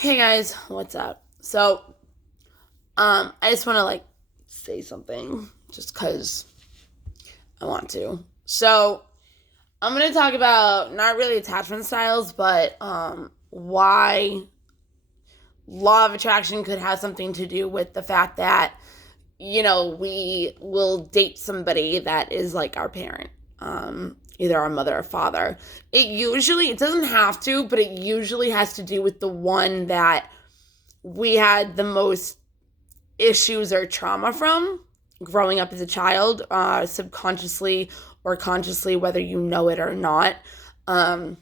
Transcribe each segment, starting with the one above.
Hey guys, what's up? I just want to say something just because I want to. I'm going to talk about not really attachment styles, but why law of attraction could have something to do with the fact that, we will date somebody that is like our parent, either our mother or father. It doesn't have to, but it usually has to do with the one that we had the most issues or trauma from growing up as a child, subconsciously or consciously, whether you know it or not. Um,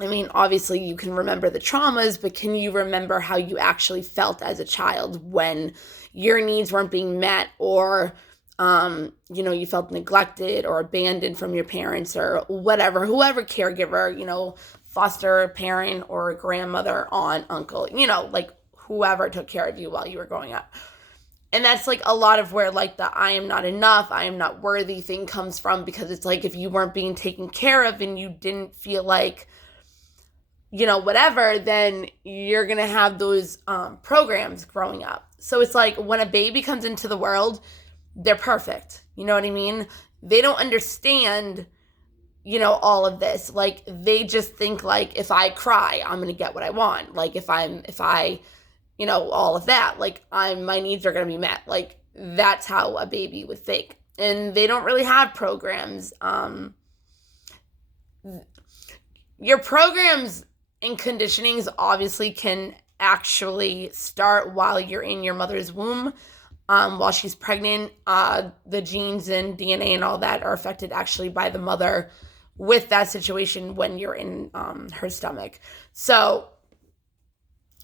obviously, you can remember the traumas, but can you remember how you actually felt as a child when your needs weren't being met, or you felt neglected or abandoned from your parents or whatever, whoever caregiver, foster parent or grandmother, aunt, uncle, whoever took care of you while you were growing up. And that's a lot of where the I am not enough, I am not worthy thing comes from, because it's if you weren't being taken care of and you didn't feel whatever, then you're going to have those programs growing up. So it's when a baby comes into the world, they're perfect. You know what I mean? They don't understand, all of this. They just think if I cry, I'm going to get what I want. All of that. My needs are going to be met. That's how a baby would think. And they don't really have programs. Your programs and conditionings obviously can actually start while you're in your mother's womb, while she's pregnant. The genes and DNA and all that are affected actually by the mother with that situation when you're in her stomach. So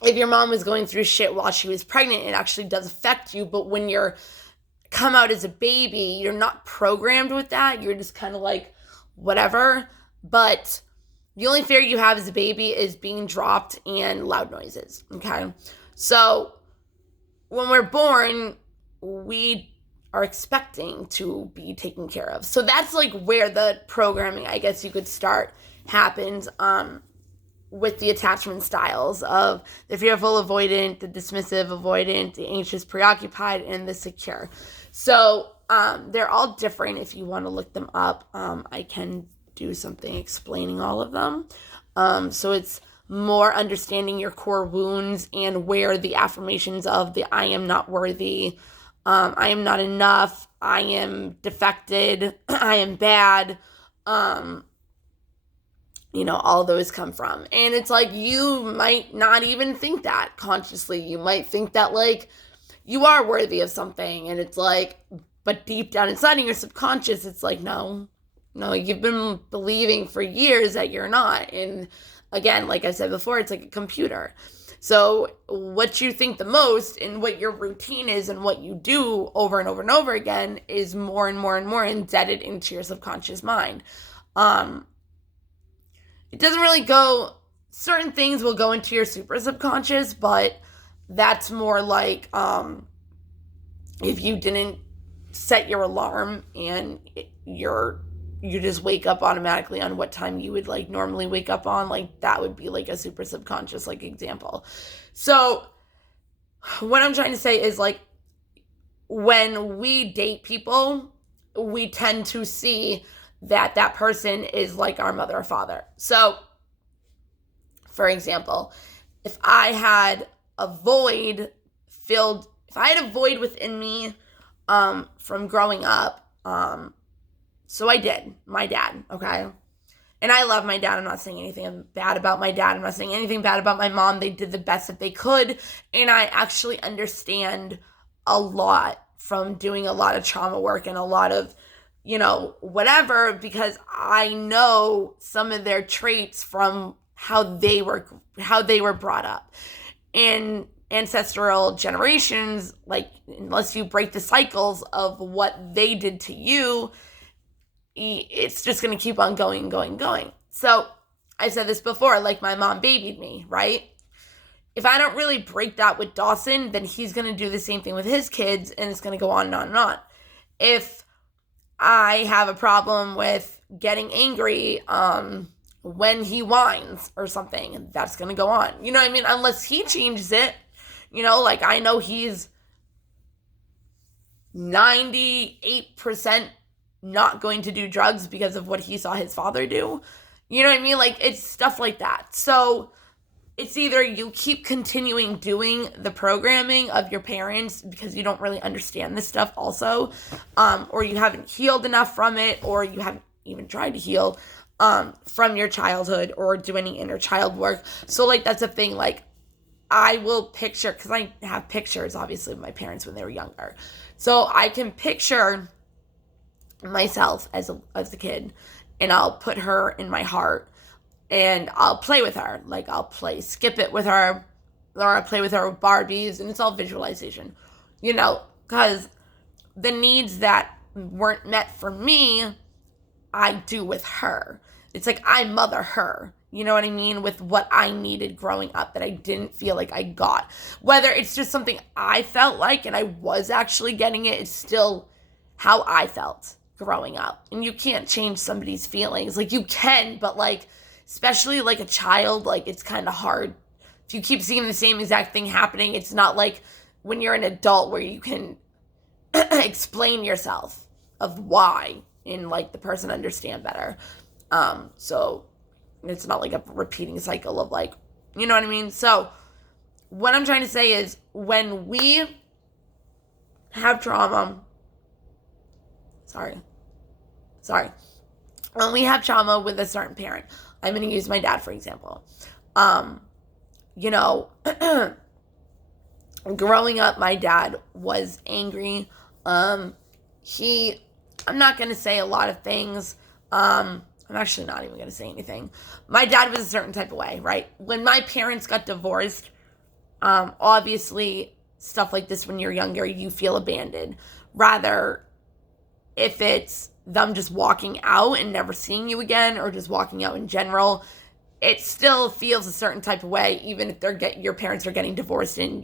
if your mom was going through shit while she was pregnant, it actually does affect you. But when you're come out as a baby, you're not programmed with that. You're just kind of whatever. But the only fear you have as a baby is being dropped and loud noises. Okay. So when we're born, we are expecting to be taken care of. So that's where the programming, I guess you could start, happens with the attachment styles of the fearful avoidant, the dismissive avoidant, the anxious preoccupied, and the secure. So they're all different. If you want to look them up, I can do something explaining all of them. So it's more understanding your core wounds and where the affirmations of the I am not worthy, I am not enough, I am defected, I am bad, all those come from. And it's you might not even think that consciously. You might think that you are worthy of something, and it's but deep down inside in your subconscious, it's no, you've been believing for years that you're not. And again, like I said before, it's like a computer. So what you think the most and what your routine is and what you do over and over and over again is more and more and more indebted into your subconscious mind. It doesn't really go, certain things will go into your super subconscious, but that's more if you didn't set your alarm and you just wake up automatically on what time you would normally wake up on, that would be a super subconscious example. So what I'm trying to say is when we date people, we tend to see that person is our mother or father. So for example, if I had a void within me from growing up, so I did. My dad, okay? And I love my dad. I'm not saying anything bad about my dad. I'm not saying anything bad about my mom. They did the best that they could. And I actually understand a lot from doing a lot of trauma work and a lot of, whatever, because I know some of their traits from how they were brought up. And ancestral generations, unless you break the cycles of what they did to you, it's just going to keep on going. So I said this before, my mom babied me, right? If I don't really break that with Dawson, then he's going to do the same thing with his kids, and it's going to go on and on and on. If I have a problem with getting angry when he whines or something, that's going to go on. You know what I mean? Unless he changes it. You know, like I know he's 98% not going to do drugs because of what he saw his father do. You know what I mean? Like it's stuff like that. So it's either you keep continuing doing the programming of your parents because you don't really understand this stuff also, or you haven't healed enough from it, or you haven't even tried to heal from your childhood or do any inner child work. So like that's a thing. Like I will picture, because I have pictures obviously of my parents when they were younger, so I can picture myself as a kid, and I'll put her in my heart and I'll play with her. Like I'll play skip it with her, or I'll play with her with Barbies, and it's all visualization, you know, because the needs that weren't met for me, I do with her. It's like I mother her, you know what I mean, with what I needed growing up that I didn't feel like I got. Whether it's just something I felt like and I was actually getting it, it's still how I felt growing up. And you can't change somebody's feelings. Like you can, but like, especially like a child, like it's kind of hard. If you keep seeing the same exact thing happening, it's not like when you're an adult where you can explain yourself of why and like the person understand better. So it's not like a repeating cycle of like, you know what I mean? So what I'm trying to say is when we have trauma, when we have trauma with a certain parent, I'm going to use my dad, for example. You know, growing up, my dad was angry. I'm not going to say a lot of things. I'm actually not even going to say anything. My dad was a certain type of way, right? When my parents got divorced, obviously stuff like this when you're younger, you feel abandoned. Rather, if it's them just walking out and never seeing you again, or just walking out in general, it still feels a certain type of way, even if your parents are getting divorced and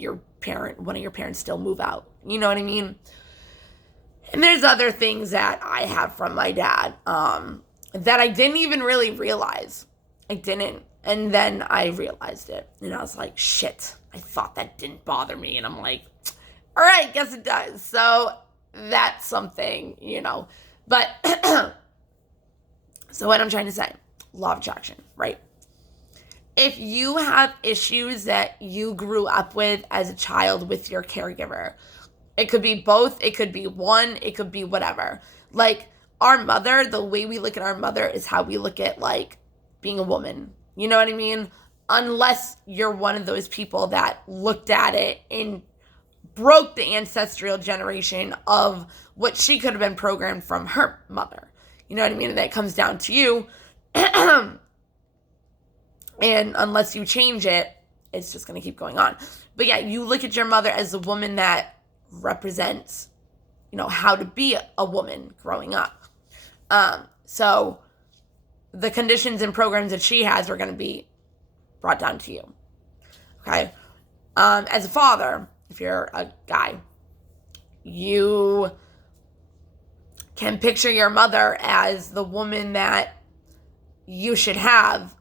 one of your parents still move out. You know what I mean? And there's other things that I have from my dad that I didn't even really realize. I didn't. And then I realized it. And I was like, shit, I thought that didn't bother me. And I'm like, all right, guess it does. So that's something, you know. But, so what I'm trying to say, law of attraction, right? If you have issues that you grew up with as a child with your caregiver, it could be both, it could be one, it could be whatever. Like our mother, the way we look at our mother is how we look at like being a woman. You know what I mean? Unless you're one of those people that looked at it and broke the ancestral generation of what she could have been programmed from her mother. You know what I mean? And that comes down to you. And unless you change it, it's just going to keep going on. But yeah, you look at your mother as a woman that represents, you know, how to be a woman growing up. So the conditions and programs that she has are going to be brought down to you. Okay? As a father, if you're a guy, you can picture your mother as the woman that you should have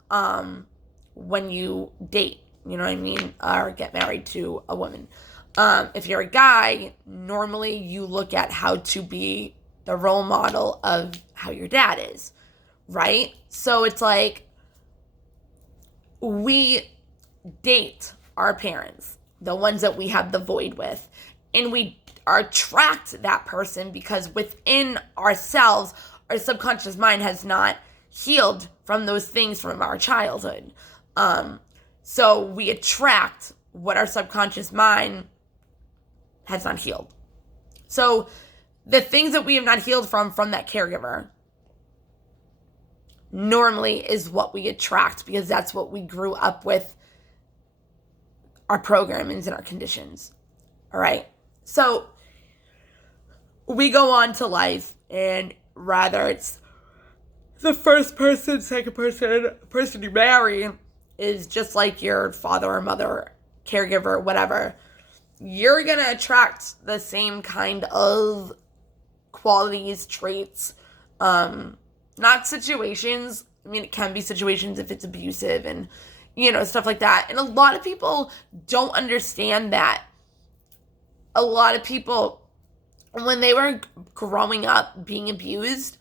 when you date, you know what I mean, or get married to a woman. If you're a guy, normally you look at how to be the role model of how your dad is, right? So it's like we date our parents, the ones that we have the void with, and we attract that person because within ourselves, our subconscious mind has not healed from those things from our childhood. So we attract what our subconscious mind has not healed. So the things that we have not healed from that caregiver normally is what we attract because that's what we grew up with, our programmings and our conditions. All right. So we go on to life, and rather it's the first person, second person you marry is just like your father or mother, caregiver, whatever. You're going to attract the same kind of qualities, traits, not situations, I mean, it can be situations if it's abusive and, stuff like that. And a lot of people don't understand that. A lot of people, when they were growing up being abused,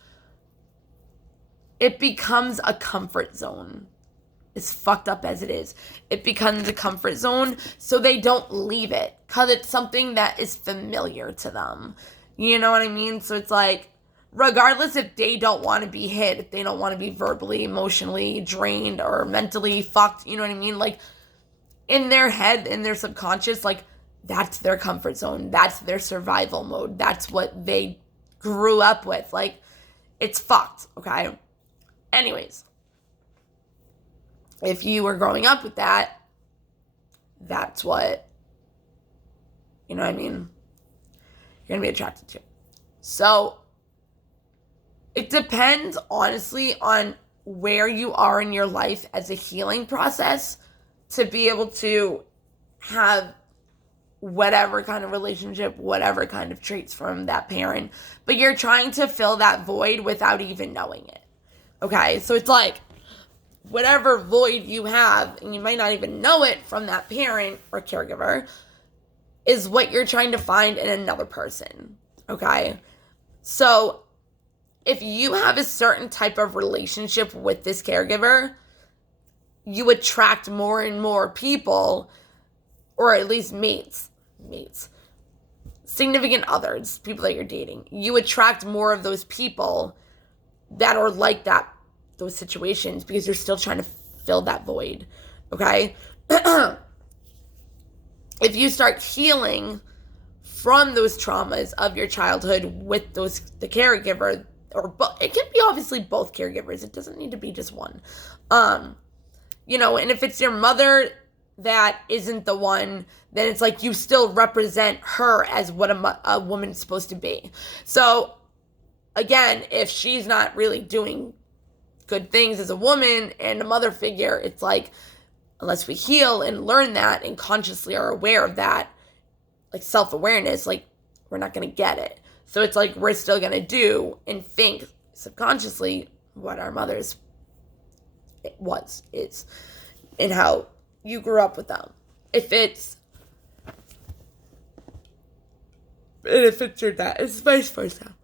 it becomes a comfort zone. As fucked up as it is, it becomes a comfort zone, so they don't leave it because it's something that is familiar to them. You know what I mean? So it's like, regardless if they don't want to be hit, if they don't want to be verbally, emotionally drained or mentally fucked, you know what I mean? Like, in their head, in their subconscious, like, that's their comfort zone. That's their survival mode. That's what they grew up with. Like, it's fucked, okay? Anyways, if you were growing up with that, that's what, you know what I mean, you're going to be attracted to. So, it depends, honestly, on where you are in your life as a healing process to be able to have whatever kind of relationship, whatever kind of traits from that parent. But you're trying to fill that void without even knowing it. Okay? So it's like, whatever void you have, and you might not even know it from that parent or caregiver, is what you're trying to find in another person, okay? So, if you have a certain type of relationship with this caregiver, you attract more and more people, or at least mates, significant others, people that you're dating. You attract more of those people that are like that, those situations, because you're still trying to fill that void, okay? If you start healing from those traumas of your childhood with the caregiver, or it can be obviously both caregivers, it doesn't need to be just one, and if it's your mother that isn't the one, then it's like you still represent her as what a woman's supposed to be. So again, if she's not really doing good things as a woman and a mother figure, it's like, unless we heal and learn that and consciously are aware of that, like self-awareness, like, we're not going to get it. So it's like, we're still going to do and think subconsciously what our mother's is, and how you grew up with them. If it's your dad, it's vice versa.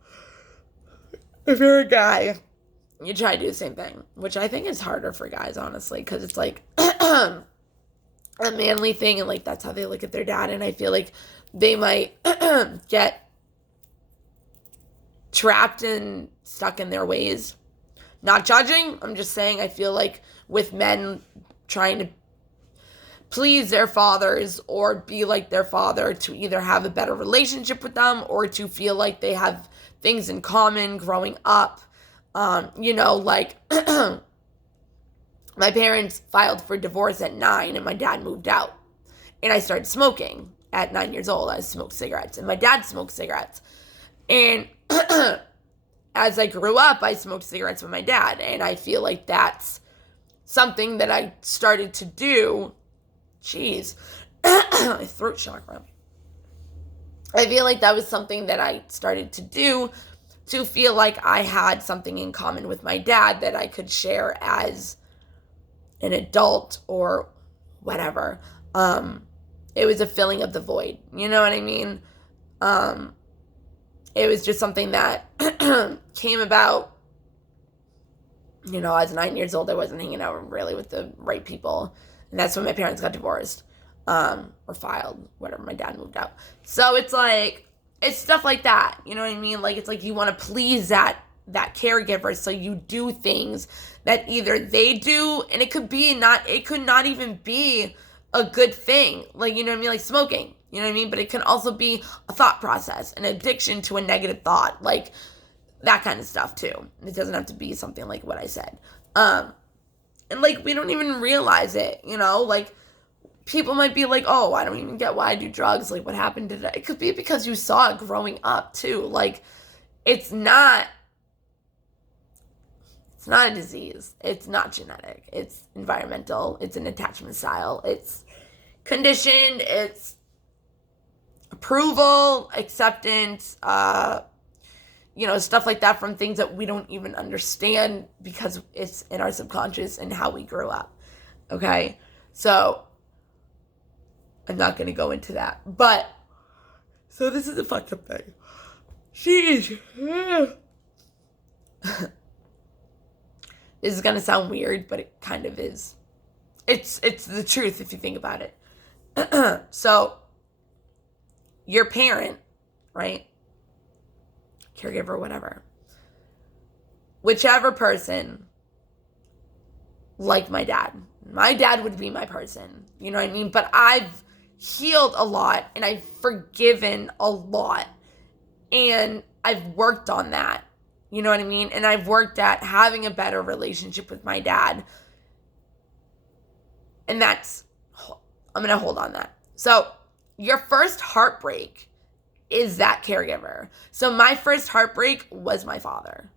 If you're a guy, you try to do the same thing, which I think is harder for guys, honestly, because it's like a manly thing, and like that's how they look at their dad, and I feel like they might get trapped and stuck in their ways. Not judging, I'm just saying I feel like with men trying to please their fathers or be like their father to either have a better relationship with them or to feel like they have things in common growing up. Like my parents filed for divorce at 9 and my dad moved out. And I started smoking at 9 years old. I smoked cigarettes and my dad smoked cigarettes. And as I grew up, I smoked cigarettes with my dad. And I feel like that's something that I started to do. Jeez, my throat chakra. I feel like that was something that I started to do to feel like I had something in common with my dad that I could share as an adult or whatever. It was a filling of the void. You know what I mean? It was just something that came about. As 9 years old, I wasn't hanging out really with the right people. And that's when my parents got divorced, or filed, whatever, my dad moved out. So it's like, it's stuff like that, you know what I mean? Like, it's like you want to please that caregiver, so you do things that either they do, and it could not even be a good thing, like, you know what I mean, like smoking, you know what I mean? But it can also be a thought process, an addiction to a negative thought, like that kind of stuff too. It doesn't have to be something like what I said. And like, we don't even realize it, like, people might be like, oh, I don't even get why I do drugs. Like, what happened today? It could be because you saw it growing up, too. Like, it's not a disease. It's not genetic. It's environmental. It's an attachment style. It's conditioned. It's approval, acceptance, stuff like that from things that we don't even understand because it's in our subconscious and how we grew up. Okay? So, I'm not going to go into that. But, so this is a fucked up thing. She is... This is going to sound weird, but it kind of is. It's the truth if you think about it. So, your parent, right? Caregiver, whatever. Whichever person, like my dad. My dad would be my person. You know what I mean? But I've healed a lot and I've forgiven a lot. And I've worked on that. You know what I mean? And I've worked at having a better relationship with my dad. And I'm going to hold on that. So, your first heartbreak is that caregiver. So, my first heartbreak was my father.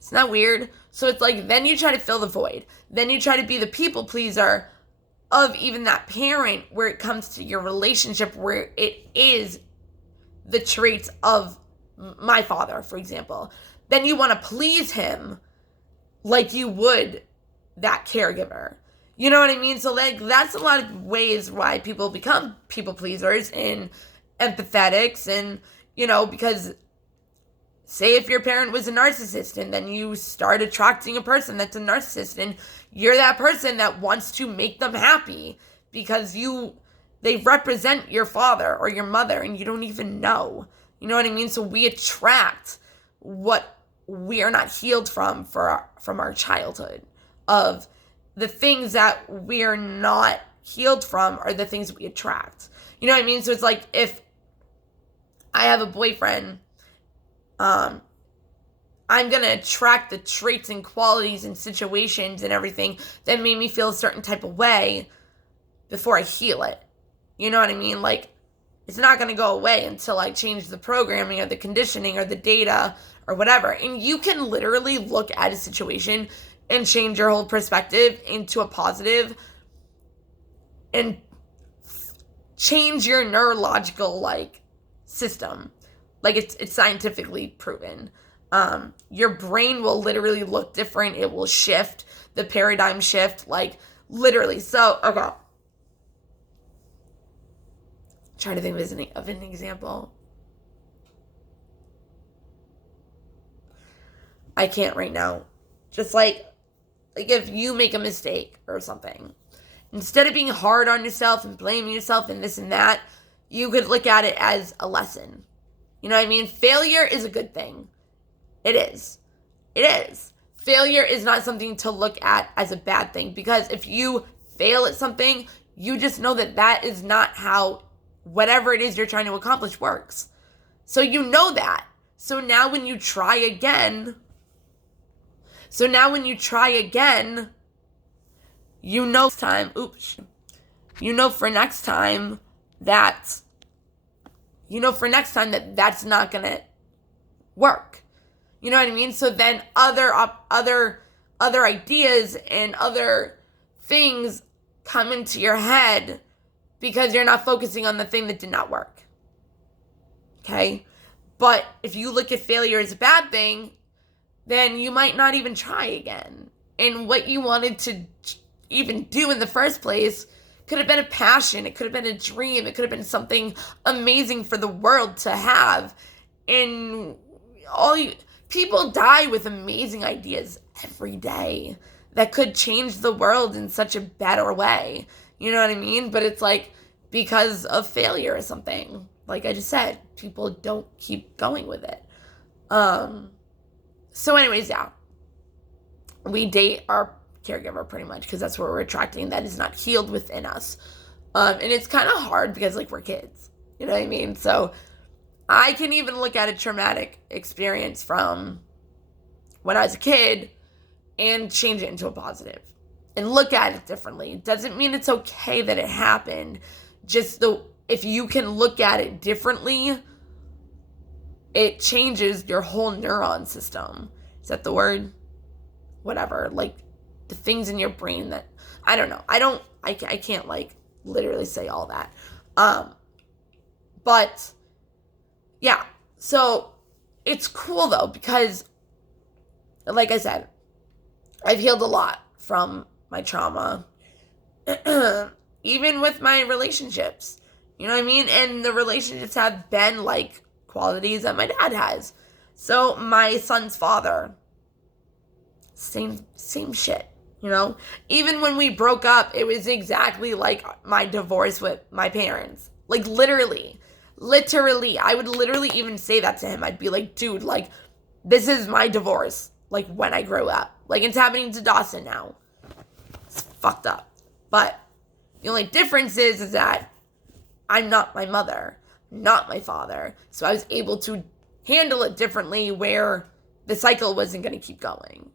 Isn't that weird? So, it's like, then you try to fill the void. Then you try to be the people pleaser of even that parent where it comes to your relationship where it is the traits of my father, for example. Then you want to please him like you would that caregiver. You know what I mean? So, like, that's a lot of ways why people become people pleasers and empathetics and, because say if your parent was a narcissist and then you start attracting a person that's a narcissist and you're that person that wants to make them happy because they represent your father or your mother and you don't even know. You know what I mean? So we attract what we are not healed from our childhood. Of the things that we're not healed from are the things we attract. You know what I mean? So it's like if I have a boyfriend, I'm going to attract the traits and qualities and situations and everything that made me feel a certain type of way before I heal it. You know what I mean? Like, it's not going to go away until I change the programming or the conditioning or the data or whatever. And you can literally look at a situation and change your whole perspective into a positive and change your neurological, system. It's scientifically proven. Your brain will literally look different. It will shift, the paradigm shift, literally. So, okay. Trying to think of an example. I can't right now. Just if you make a mistake or something, instead of being hard on yourself and blaming yourself and this and that, you could look at it as a lesson. You know what I mean? Failure is a good thing. It is. It is. Failure is not something to look at as a bad thing, because if you fail at something, you just know that is not how whatever it is you're trying to accomplish works. So you know that. So now when you try again, you know for next time that that's not going to work. You know what I mean? So then other ideas and other things come into your head because you're not focusing on the thing that did not work. Okay? But if you look at failure as a bad thing, then you might not even try again. And what you wanted to even do in the first place could have been a passion. It could have been a dream. It could have been something amazing for the world to have. And people die with amazing ideas every day that could change the world in such a better way. You know what I mean? But it's because of failure or something. Like I just said, people don't keep going with it. So anyways, yeah. We date our caregiver pretty much because that's what we're attracting that is not healed within us. And it's kind of hard because we're kids. You know what I mean? So I can even look at a traumatic experience from when I was a kid and change it into a positive and look at it differently. It doesn't mean it's okay that it happened. Just if you can look at it differently, it changes your whole neuron system. Is that the word? Whatever. The things in your brain that, I don't know. I can't literally say all that. But yeah, so it's cool though, because like I said, I've healed a lot from my trauma, even with my relationships. You know what I mean? And the relationships have been like qualities that my dad has. So my son's father, same shit, you know? Even when we broke up, it was exactly like my divorce with my parents. Like literally, I would literally even say that to him. I'd be like, dude, like, this is my divorce, like, when I grow up. Like, it's happening to Dawson now. It's fucked up. But the only difference is that I'm not my mother, not my father. So I was able to handle it differently, where the cycle wasn't going to keep going,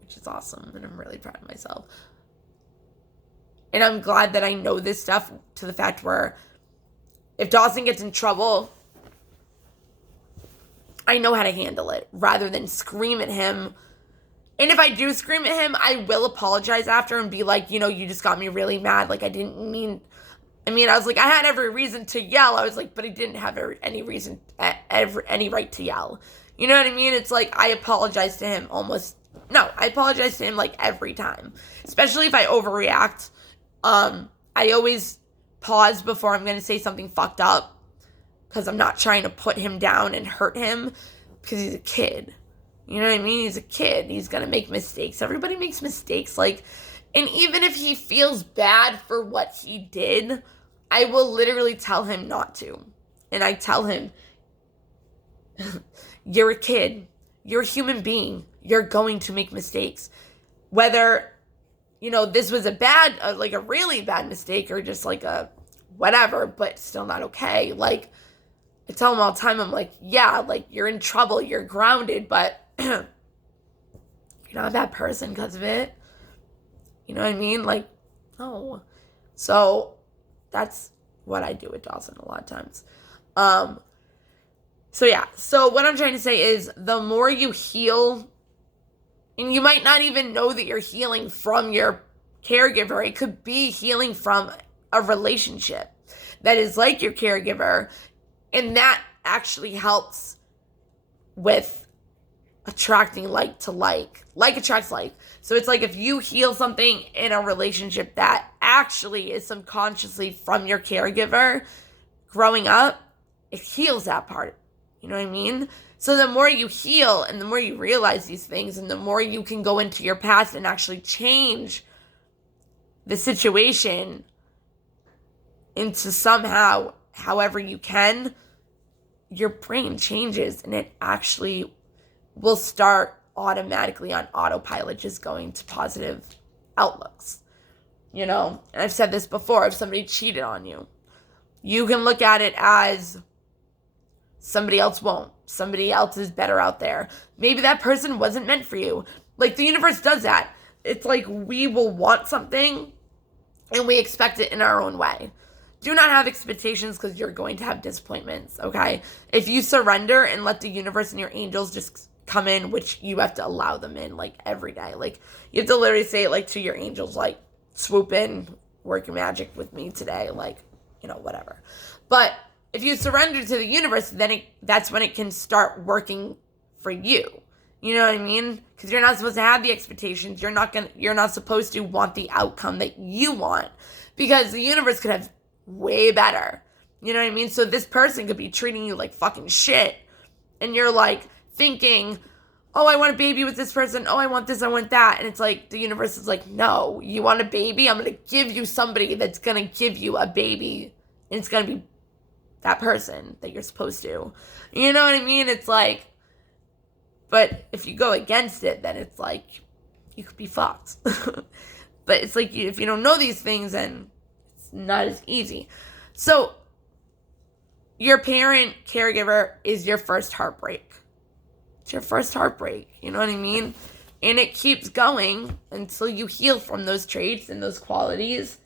which is awesome. And I'm really proud of myself. And I'm glad that I know this stuff, to the fact where if Dawson gets in trouble, I know how to handle it rather than scream at him. And if I do scream at him, I will apologize after and be like, you know, you just got me really mad. Like, I didn't mean, I was like, I had every reason to yell. I was like, but I didn't have any reason, any right to yell. You know what I mean? It's like, I apologize to him I apologize to him like every time. Especially if I overreact. I always pause before I'm going to say something fucked up, because I'm not trying to put him down and hurt him, because he's a kid. You know what I mean? He's a kid. He's going to make mistakes. Everybody makes mistakes. Like, and even if he feels bad for what he did, I will literally tell him not to. And I tell him, you're a kid. You're a human being. You're going to make mistakes. Whether, you know, this was like a really bad mistake, or just like a whatever, but still not okay. Like, I tell him all the time, I'm like, yeah, like, you're in trouble. You're grounded, but you're not a bad person because of it. You know what I mean? Like, no. So that's what I do with Dawson a lot of times. So yeah. So what I'm trying to say is, the more you heal, and you might not even know that you're healing from your caregiver. It could be healing from a relationship that is like your caregiver. And that actually helps with attracting like to like. Like attracts like. So it's like, if you heal something in a relationship that actually is subconsciously from your caregiver growing up, it heals that part. You know what I mean? So the more you heal, and the more you realize these things, and the more you can go into your past and actually change the situation into somehow, however you can, your brain changes, and it actually will start automatically on autopilot, just going to positive outlooks. You know, and I've said this before, if somebody cheated on you, you can look at it as somebody else won't. Somebody else is better out there. Maybe that person wasn't meant for you. Like, the universe does that. It's like, we will want something and we expect it in our own way. Do not have expectations, because you're going to have disappointments, okay? If you surrender and let the universe and your angels just come in, which you have to allow them in, like, every day. Like, you have to literally say it, like, to your angels, like, swoop in, work your magic with me today, like, you know, whatever. But if you surrender to the universe, then that's when it can start working for you. You know what I mean? Because you're not supposed to have the expectations. You're not supposed to want the outcome that you want, because the universe could have way better. You know what I mean? So this person could be treating you like fucking shit, and you're like thinking, oh, I want a baby with this person. Oh, I want this, I want that. And it's like, the universe is like, no, you want a baby? I'm going to give you somebody that's going to give you a baby. And it's going to be that person that you're supposed to. You know what I mean? It's like, but if you go against it, then it's like, you could be fucked. But it's like, if you don't know these things, then it's not as easy. So your parent caregiver is your first heartbreak. It's your first heartbreak. You know what I mean? And it keeps going until you heal from those traits and those qualities.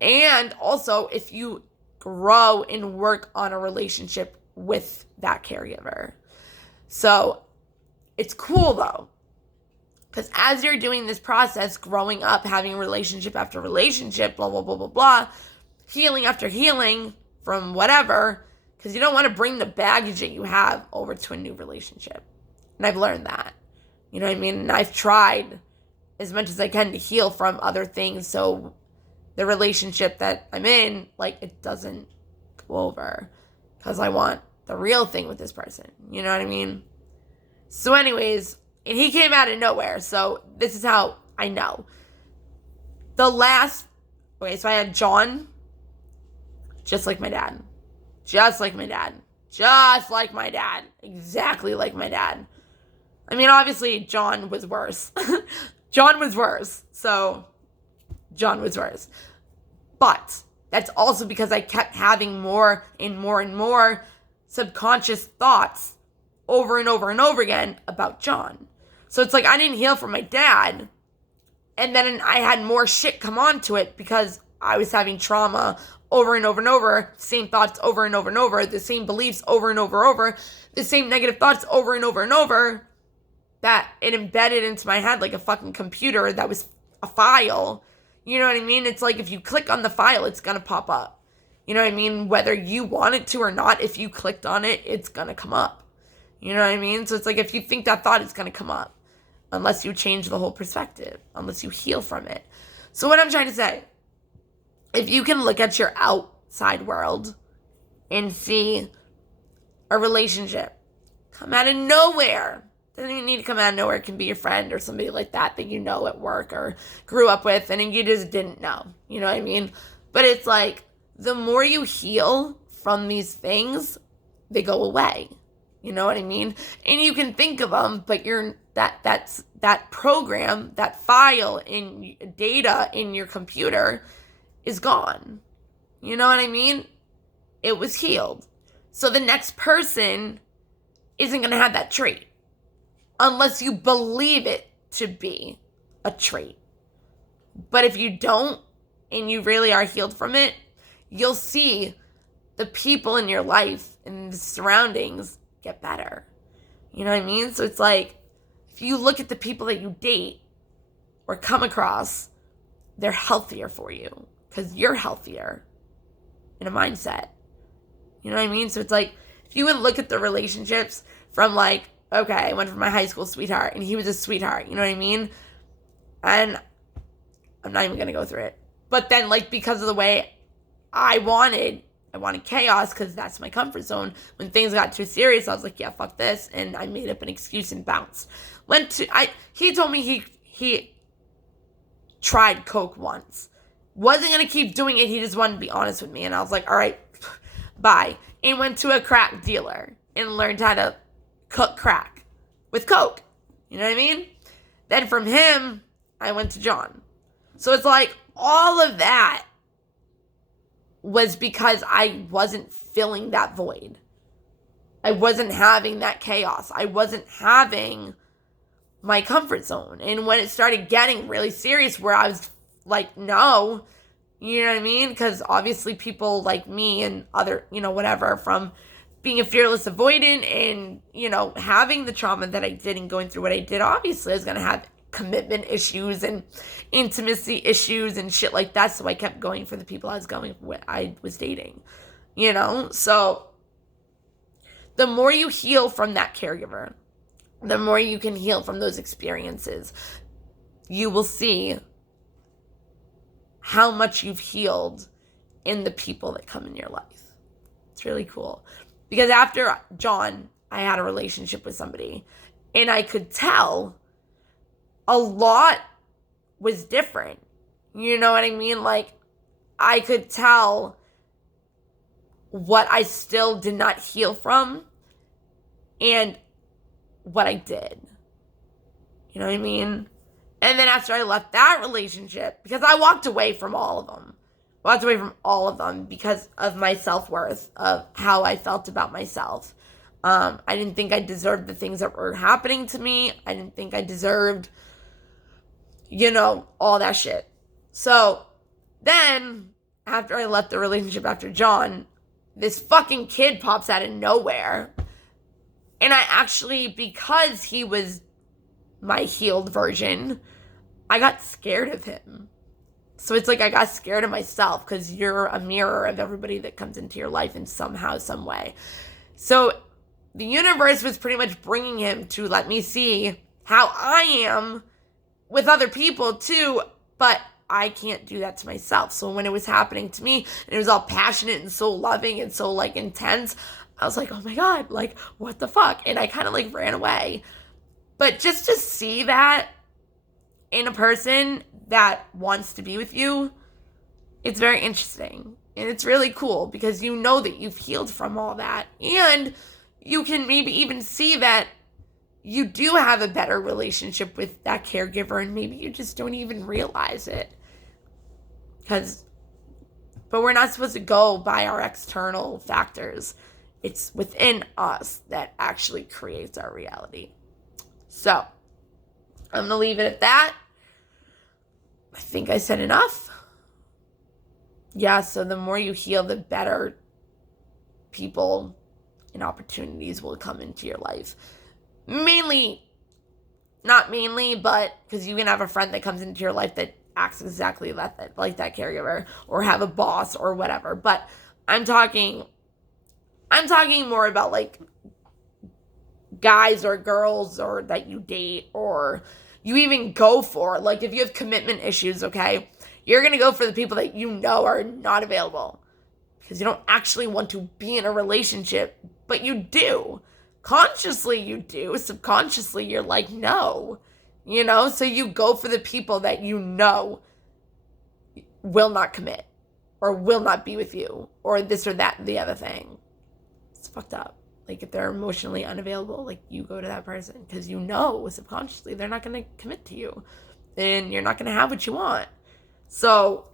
And also, if you grow and work on a relationship with that caregiver. So it's cool though, because as you're doing this process, growing up, having relationship after relationship, blah, blah, blah, blah, blah, healing after healing from whatever, Because you don't want to bring the baggage that you have over to a new relationship. And I've learned that. You know what I mean? And I've tried as much as I can to heal from other things so the relationship that I'm in, like, it doesn't go over. Because I want the real thing with this person. You know what I mean? So anyways, and he came out of nowhere. So this is how I know. Okay, so I had John, just like my dad. Just like my dad. Just like my dad. Exactly like my dad. I mean, obviously, John was worse. John was worse. So, John was worse. But that's also because I kept having more and more and more subconscious thoughts over and over and over again about John. So it's like I didn't heal from my dad. And then I had more shit come onto it because I was having trauma over and over and over, same thoughts over and over and over, the same beliefs over and over, the same negative thoughts over and over, that it embedded into my head like a fucking computer that was a file. You know what I mean? It's like if you click on the file, it's gonna pop up. You know what I mean? Whether you want it to or not, if you clicked on it, it's gonna come up. You know what I mean? So it's like if you think that thought, it's gonna come up. Unless you change the whole perspective. Unless you heal from it. So what I'm trying to say, if you can look at your outside world and see a relationship come out of nowhere. Doesn't even need to come out of nowhere. It can be your friend or somebody like that you know at work or grew up with and you just didn't know. You know what I mean? But it's like the more you heal from these things, they go away. You know what I mean? And you can think of them, but that's that program, that file in data in your computer is gone. You know what I mean? It was healed. So the next person isn't going to have that trait unless you believe it to be a trait. But if you don't and you really are healed from it, you'll see the people in your life and the surroundings get better. You know what I mean? So it's like, if you look at the people that you date or come across, they're healthier for you because you're healthier in a mindset. You know what I mean? So it's like, if you would look at the relationships from like, okay, I went from my high school sweetheart and he was a sweetheart, you know what I mean? And I'm not even going to go through it. But then like, because of the way I wanted chaos because that's my comfort zone. When things got too serious, I was like, yeah, fuck this. And I made up an excuse and bounced. He told me he tried coke once. Wasn't going to keep doing it. He just wanted to be honest with me. And I was like, all right, bye. And went to a crack dealer and learned how to cook crack with coke. You know what I mean? Then from him, I went to John. So it's like all of that was because I wasn't filling that void. I wasn't having that chaos. I wasn't having my comfort zone. And when it started getting really serious where I was like, no, you know what I mean? Because obviously people like me and other, whatever, from being a fearless avoidant and, having the trauma that I did and going through what I did, obviously I was going to have commitment issues and intimacy issues and shit like that. So I kept going for the people I was dating, So the more you heal from that caregiver, the more you can heal from those experiences, you will see how much you've healed in the people that come in your life. It's really cool. Because after John, I had a relationship with somebody and I could tell a lot was different. You know what I mean? Like, I could tell what I still did not heal from and what I did. You know what I mean? And then after I left that relationship, because I walked away from all of them. Because of my self-worth, of how I felt about myself. I didn't think I deserved the things that were happening to me. I didn't think I deserved, all that shit. So then, after I left the relationship after John, this fucking kid pops out of nowhere. And I actually, because he was my healed version, I got scared of him. So it's like I got scared of myself because you're a mirror of everybody that comes into your life in somehow, some way. So the universe was pretty much bringing him to let me see how I am with other people too, but I can't do that to myself. So when it was happening to me and it was all passionate and so loving and so like intense, I was like, oh my God, like what the fuck? And I kind of like ran away. But just to see that in a person that wants to be with you, it's very interesting. And it's really cool because you know that you've healed from all that. And you can maybe even see that you do have a better relationship with that caregiver and maybe you just don't even realize it. But we're not supposed to go by our external factors. It's within us that actually creates our reality. So, I'm going to leave it at that. I think I said enough. Yeah, so the more you heal, the better people and opportunities will come into your life. Not mainly, but because you can have a friend that comes into your life that acts exactly like that caregiver, or have a boss or whatever. But I'm talking more about like guys or girls or that you date or you even go for. Like if you have commitment issues, okay, you're going to go for the people that you know are not available because you don't actually want to be in a relationship, but you do. Consciously you do. Subconsciously you're like, no. So you go for the people that you know will not commit or will not be with you or this or that and the other thing. It's fucked up. Like if they're emotionally unavailable, like you go to that person because you know subconsciously they're not going to commit to you and you're not going to have what you want. So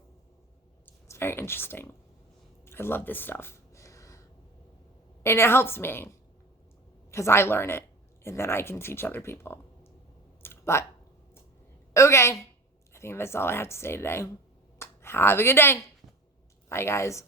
it's very interesting. I love this stuff. And it helps me because I learn it and then I can teach other people. But, okay. I think that's all I have to say today. Have a good day. Bye, guys.